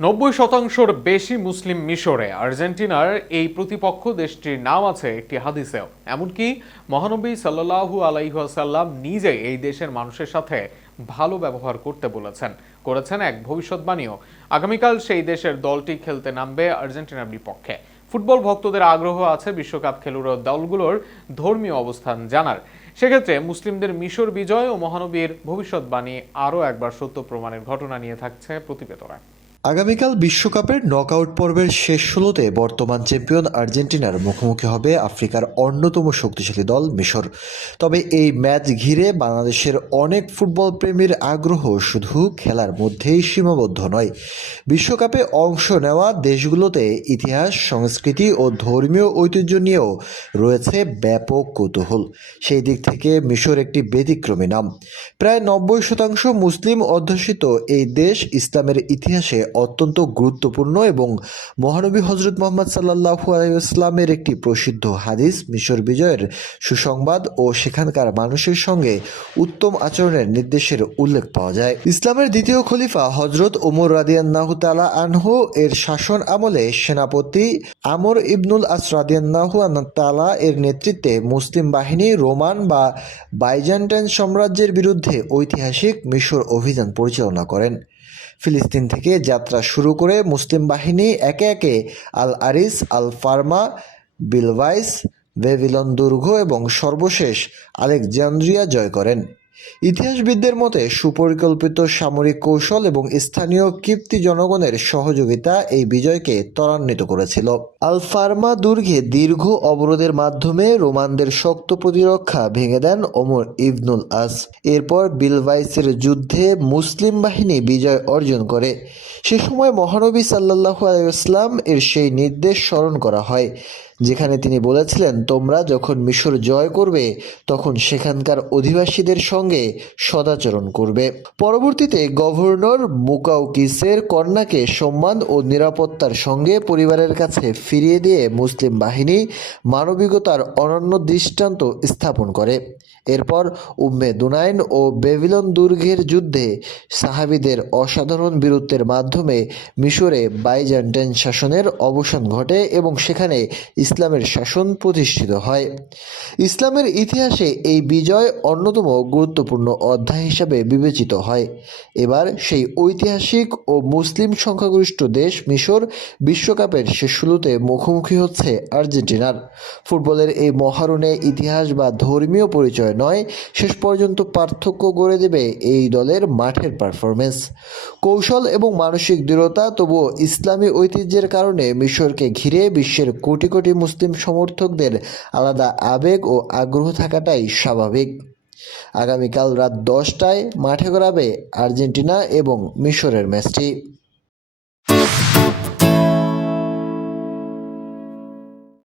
90% বেশি মুসলিম মিশরে আর্জেন্টিনার এই প্রতিপক্ষ দেশটির নাম আছে একটি হাদিসেও। এমনকি মহানবী সাল্লাল্লাহু আলাইহি ওয়াসাল্লাম নিজে এই দেশের মানুষের সাথে ভালো ব্যবহার করতে করেছেন এক ভবিষ্যৎবাণীও। আগামীকাল সেই দেশের দলটি খেলতে নামবে আর্জেন্টিনার বিপক্ষে। ফুটবল ভক্তদের আগ্রহ আছে বিশ্বকাপ খেলুড়ে দলগুলোর ধর্মীয় অবস্থান জানার। সেক্ষেত্রে মুসলিমদের মিশর বিজয় ও মহানবীর ভবিষ্যৎবাণী আরও একবার সত্য প্রমাণের ঘটনা নিয়ে থাকছে প্রতিবেদনে। আগামীকাল বিশ্বকাপের নকআউট পর্বের শেষ ১৬তে বর্তমান চ্যাম্পিয়ন আর্জেন্টিনার মুখোমুখি হবে আফ্রিকার অন্যতম শক্তিশালী দল মিশর। তবে এই ম্যাচ ঘিরে বাংলাদেশের অনেক ফুটবল প্রেমীর আগ্রহ শুধু খেলার মধ্যেই সীমাবদ্ধ নয়। বিশ্বকাপে অংশ নেওয়া দেশগুলোতে ইতিহাস, সংস্কৃতি ও ধর্মীয় ঐতিহ্য নিয়েও রয়েছে ব্যাপক কৌতূহল। সেই দিক থেকে মিশর একটি ব্যতিক্রমী নাম। প্রায় ৯০% মুসলিম অধ্যুষিত এই দেশ ইসলামের ইতিহাসে অত্যন্ত গুরুত্বপূর্ণ এবং মহানবী হযরত মুহাম্মদ সাল্লাল্লাহু আলাইহি ওয়াসাল্লামের একটি প্রসিদ্ধ হাদিস মিশর বিজয়ের সুসংবাদ ও সেখানকার মানুষের সঙ্গে উত্তম আচরণের নির্দেশের উল্লেখ পাওয়া যায়। ইসলামের দ্বিতীয় খলিফা হযরত ওমর রাদিয়াল্লাহু তাআলা আনহু এর শাসন আমলে সেনাপতি আমর ইবনুল আস রাদিয়াল্লাহু তাআলা এর নেতৃত্বে মুসলিম বাহিনী রোমান বা বাইজেন্টাইন সাম্রাজ্যের বিরুদ্ধে ঐতিহাসিক মিশর অভিযান পরিচালনা করেন। ফিলিস্তিন থেকে যাত্রা শুরু করে মুসলিম বাহিনী একে একে আল আরিস, আল ফার্মা, বিলভাইস, বেবিলন দুর্গ এবং সর্বশেষ আলেকজান্দ্রিয়া জয় করেন। ইতিহাসবিদদের মতে সুপরিকল্পিত সামরিক কৌশল এবং স্থানীয় কিপ্তি জনগণের সহযোগিতা এই বিজয়কে ত্বরান্বিত করেছিল। আল ফার্মা দুর্গে দীর্ঘ অবরোধের মাধ্যমে রোমানদের শক্ত প্রতিরক্ষা ভেঙে দেন ওমর ইবনুল আস। এরপর বিলভাইসের যুদ্ধে মুসলিম বাহিনী বিজয় অর্জন করে। সে সময় মহানবী সাল্লাল্লাহু আলাইহি ওয়াসাল্লাম এর সেই নির্দেশ স্মরণ করা হয়, যেখানে তিনি বলেছিলেন, তোমরা যখন মিশর জয় করবে তখন সেখানকার অধিবাসীদের সঙ্গে সদাচরণ করবে। পরবর্তীতে গভর্নর মুকাউকিসের কন্যাকে সম্মান ও নিরাপত্তার সঙ্গে পরিবারের কাছে ফিরিয়ে দিয়ে মুসলিম বাহিনী মানবিকতার অনন্য দৃষ্টান্ত স্থাপন করে। এরপর উম্মে দুনাইন ও বেবিলন দুর্গের যুদ্ধে সাহাবীদের অসাধারণ বীরত্বের মাধ্যমে মিশরে বাইজেন্টাইন শাসনের অবসান ঘটে এবং সেখানে ইসলামের শাসন প্রতিষ্ঠিত হয়। ইসলামের ইতিহাসে এই বিজয় অন্যতম গুরুত্বপূর্ণ অধ্যায় হিসাবে বিবেচিত হয়। এবার সেই ঐতিহাসিক ও মুসলিম সংখ্যাগরিষ্ঠ দেশ মিশর বিশ্বকাপের শেষ ১৬তে মুখোমুখি হচ্ছে আর্জেন্টিনার। ফুটবলের এই মহারণে ইতিহাস বা ধর্মীয় পরিচয় নয়, শেষ পর্যন্ত পার্থক্য গড়ে দেবে এই দলের মাঠের পারফরমেন্স। কৌশল এবং মানসিক দৃঢ়তা, তবুও ইসলামী ঐতিহ্যের কারণে মিশরকে ঘিরে বিশ্বের কোটি কোটি মুসলিম সমর্থকদের আলাদা আবেগ ও আগ্রহ থাকাটাই স্বাভাবিক। আগামীকাল রাত 10টায় মাঠে গড়াবে আর্জেন্টিনা এবং মিশরের ম্যাচটি।